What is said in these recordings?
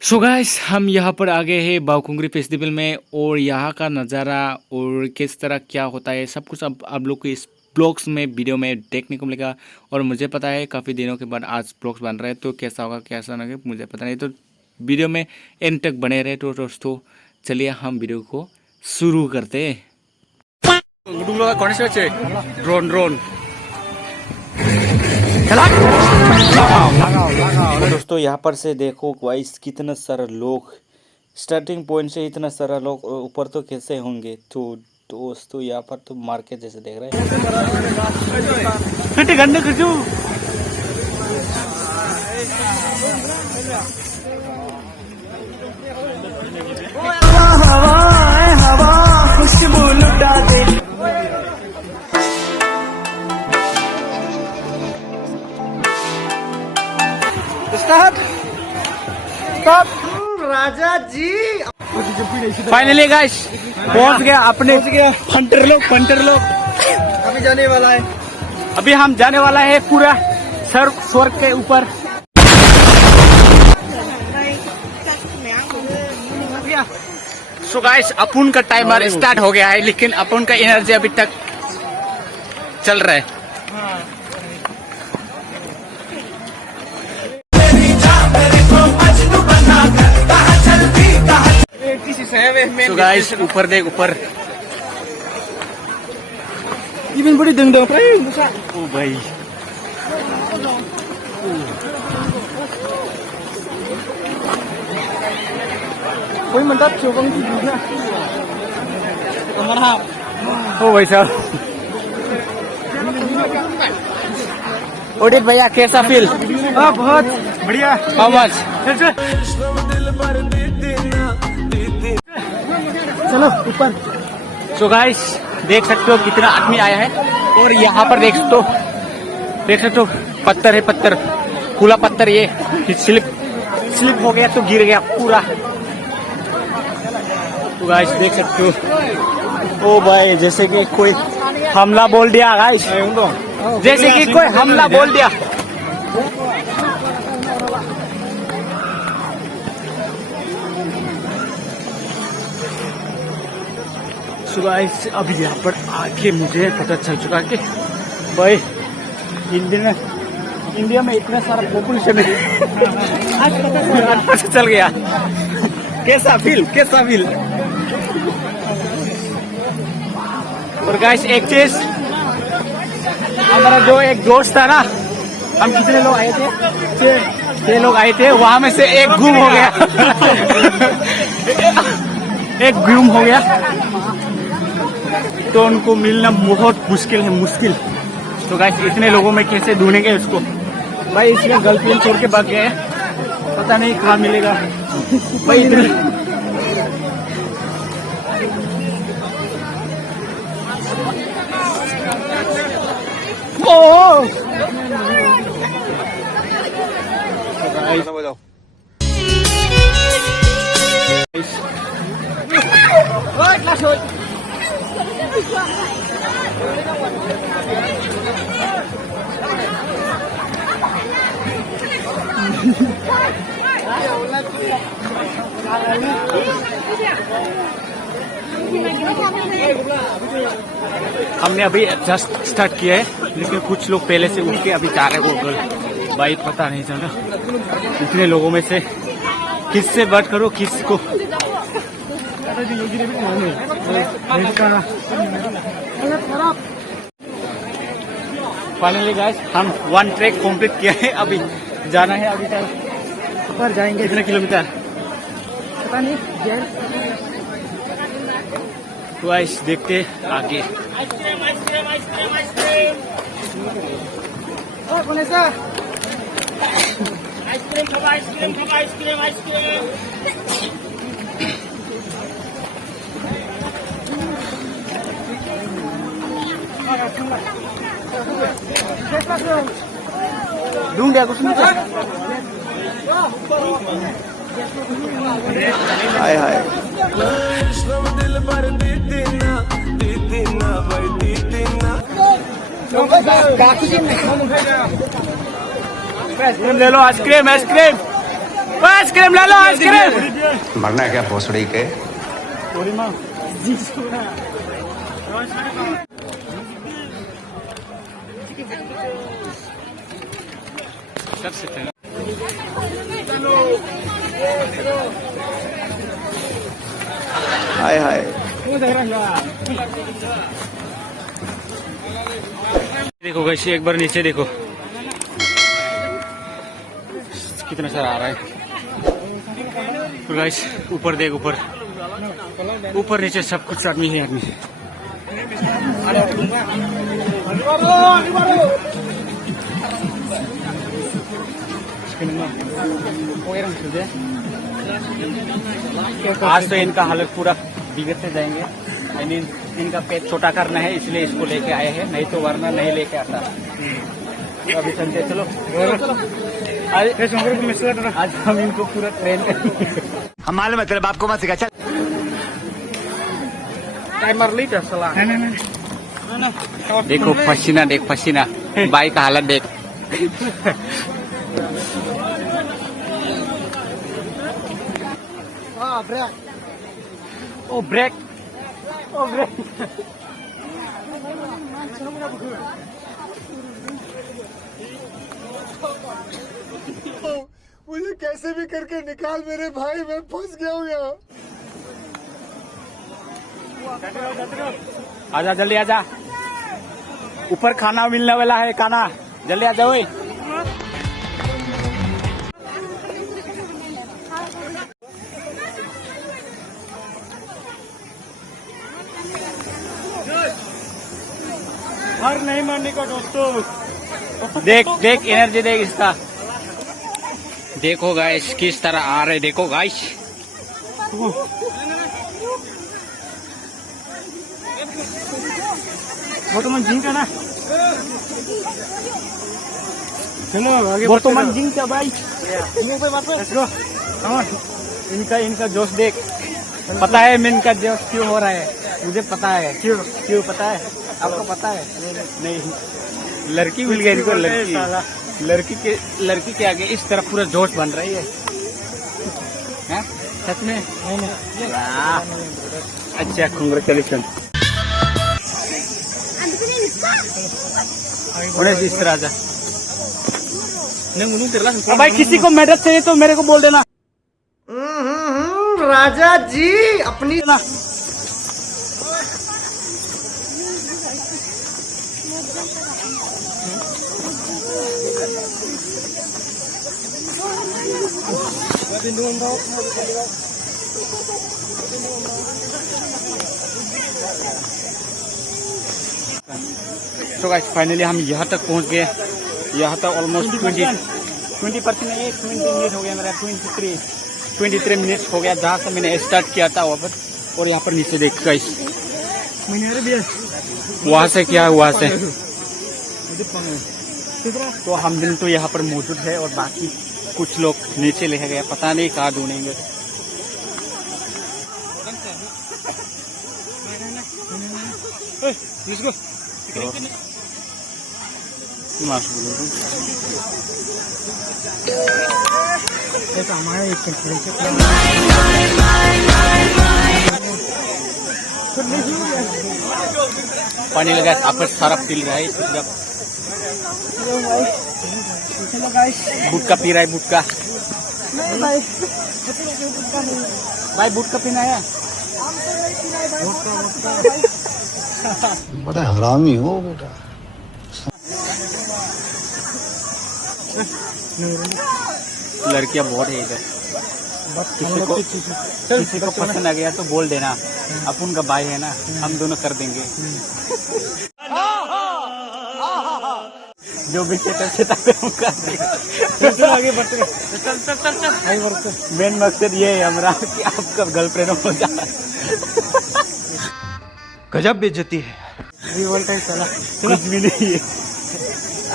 So guys हम यहाँ पर आ गए हैं बावकुंग्री फेस्टिवल में और यहाँ का नज़ारा और किस तरह क्या होता है सब कुछ अब आप लोग को इस ब्लॉग्स में वीडियो में देखने को मिलेगा। और मुझे पता है काफ़ी दिनों के बाद आज ब्लॉग्स बन रहा है तो कैसा होगा कैसा नहीं होगा मुझे पता नहीं, तो वीडियो में एंड तक बने रहे। तो दोस्तों चलिए हम वीडियो को शुरू करते हैं। ड्रोन ड्रोन दोस्तों यहाँ पर से देखो गाइस कितना सारा लोग, स्टार्टिंग पॉइंट से इतना सारा लोग ऊपर तो कैसे होंगे। तो दोस्तों यहाँ पर तो मार्केट जैसे देख रहे राजा जी फाइनली गाइस पहुंच गया अपने फंटर लोग अभी जाने वाला है। अभी हम जाने वाला है पूरा स्वर्ग के ऊपर। सो गाइस अपन का टाइमर स्टार्ट हो गया है लेकिन अपन का एनर्जी अभी तक चल रहा है। So guys, ऊपर देख ऊपर Ibin beri dengdong ओ भाई कोई मंडप चौबंग की दूसरा कमरा ओ भाई साहब। ओडित भैया कैसा फील? बहुत बढ़िया। How much? चलो ऊपर। सो गाइस देख सकते हो कितना आदमी आया है और यहाँ पर देख सकते हो पत्थर है, पत्थर खुला पत्थर, ये स्लिप हो गया तो गिर गया पूरा। तो गाइस देख सकते हो ओ भाई जैसे कि कोई हमला बोल दिया गाइस, जैसे कि कोई हमला बोल दिया। सो गाइस अभी यहाँ पर आके मुझे पता चल चुका कि भाई इंडिया में इतना सारा पॉपुलेशन है। आज पता चल गया। कैसा फील? और गाइस एक चीज, हमारा जो एक दोस्त था ना, हम कितने लोग आए थे? 6 लोग आए थे, वहां में से एक गुम हो गया। एक गुम हो गया तो उनको मिलना बहुत मुश्किल है। तो गाइस इतने लोगों में कैसे ढूंढेंगे उसको? भाई इसने गर्लफ्रेंड छोड़ के भाग गया है, पता नहीं कहाँ मिलेगा भाई। इतने हमने अभी जस्ट स्टार्ट किया है लेकिन कुछ लोग पहले से उठ के अभी जा रहे हैं वो भाई पता नहीं चला इतने लोगों में से किससे बात करो किसको। फाइनली गाइस हम 1 ट्रैक कंप्लीट किया है, अभी जाना है। अभी तक ऊपर जाएंगे कितने किलोमीटर पता नहीं। तो गाइस देखते आगे। कौन ऐसा ढूंढ गया कुछ नहीं। हाय हाय आइसक्रीम ले लो, आइसक्रीम आइसक्रीम। आइसक्रीम ला लो आइसक्रीम। मरना है क्या भोसड़ी के। हाय हाय। देखो गाइस एक बार नीचे देखो कितना सारा आ रहा है। तो गाइस ऊपर देख ऊपर ऊपर नीचे सब कुछ आदमी ही आदमी। आज तो इनका हालत पूरा बिगड़ते जाएंगे। यानी इनका पेट छोटा करना है इसलिए इसको लेके आए हैं, नहीं तो वरना नहीं लेके आता। अभी चलते चलो आज हम इनको पूरा ट्रेन करेंगे। हम मालूम है तेरे बाप को मत सिखा। चल देखो पसीना देख पसीना बाइक का हालत देख। ओ ब्रेक ओ ब्रेक। मुझे कैसे भी करके निकाल मेरे भाई, मैं फंस गया हूँ यहाँ। आजा जल्दी आजा, ऊपर खाना मिलने वाला है खाना, जल्दी आ जाओ। हार नहीं मानने का दोस्तों। देख देख एनर्जी देख इसका, देखो गाइस किस तरह आ रहे, देखो गाइस। वर्तमान जिंक है ना। चलो आगे वर्तमान जिंक का भाई। Let's go. इनका जोश देख, पता है मैं इनका जोश क्यों हो रहा है, मुझे पता है क्यों पता है आपको पता है? नहीं लड़की मिल गई इनको, लड़की के आगे इस तरह पूरा जोश बन रही है, हैं? सच में? वाह, अच्छा कांग्रेचुलेशन। इस तरह जा भाई, किसी को मदद चाहिए तो मेरे को बोल देना। राजा जी अपनी ना। तो गाइस फाइनली हम यहाँ तक पहुँच गए। यहाँ तक ऑलमोस्ट 20% नहीं, 20 मिनट हो गया मेरा, 23 मिनट हो गया जहाँ से मैंने स्टार्ट किया था वहाँ पर। और यहाँ पर नीचे देख गाइस, वहाँ से क्या है वहाँ से। तो हम दिन तो यहाँ पर मौजूद है और बाकी कुछ लोग नीचे ले गए, पता नहीं कहाँ ढूंढेंगे। पानी लगा आप सारा पी रहा है, गुटका पी रहा है, गुटका भाई गुटका पीना है। बड़ा हरामी हो बेटा। लड़कियां बहुत है इधर, किसी को पसंद आ गया तो बोल देना, अपन का भाई है ना, हम दोनों कर देंगे। जो भी आगे बढ़ते मेन मकसद ये है हमारा कि आपका गर्लफ्रेंड हो जाए। गजब बेइज्जती है। बोलता है साला। कुछ भी नहीं है,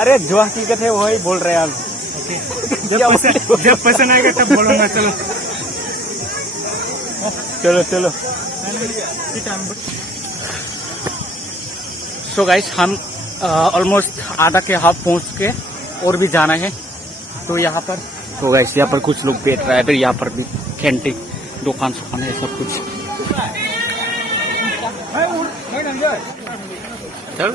अरे जो हकीकत है वही बोल रहे हैं हम। जब पसंद आएगा तब बोलूंगा। चलो चलो चलो। सो गाइस हम ऑलमोस्ट आधा के हाफ पहुंच के और भी जाना है, तो यहाँ पर तो गाइस यहाँ पर कुछ लोग बैठ रहा है, फिर यहाँ पर भी कैंटीन दुकान सुकान है सब कुछ। चल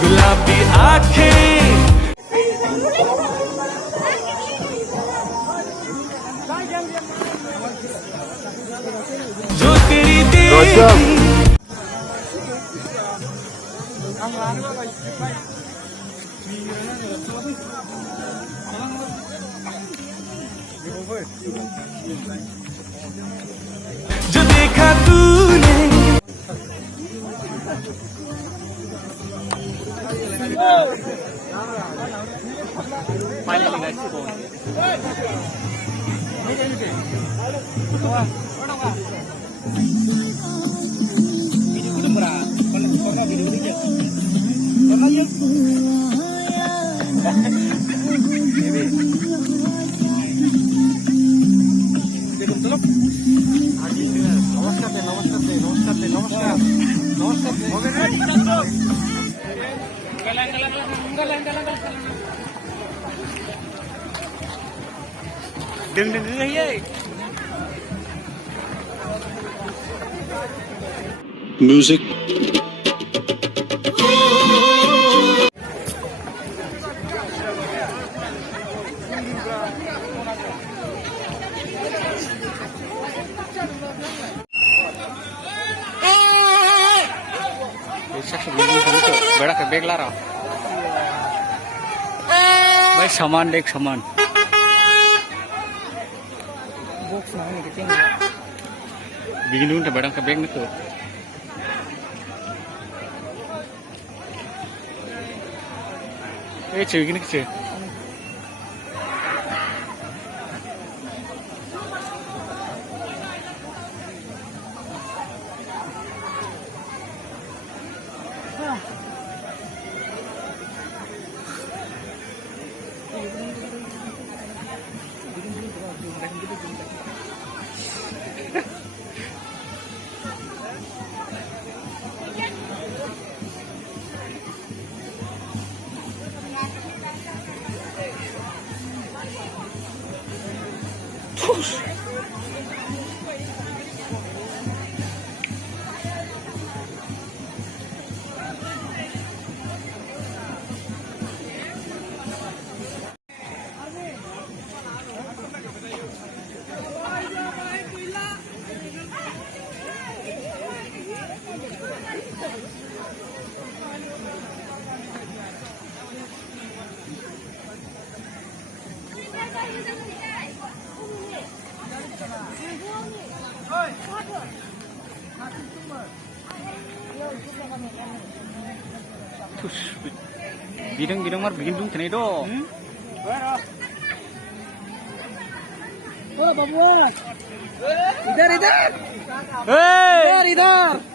गुलाबी आंखें जो तेरी देखी जो देखा तूने đừng đừng cứ ấy. Music. बड़ा का बैग ला रहा भाई, सामान देख सामान bikin dulu barang ke bag itu. Cewek gini kecil. Bidang mar bikin dung tene do. Babu, इधर इधर Hey! इधर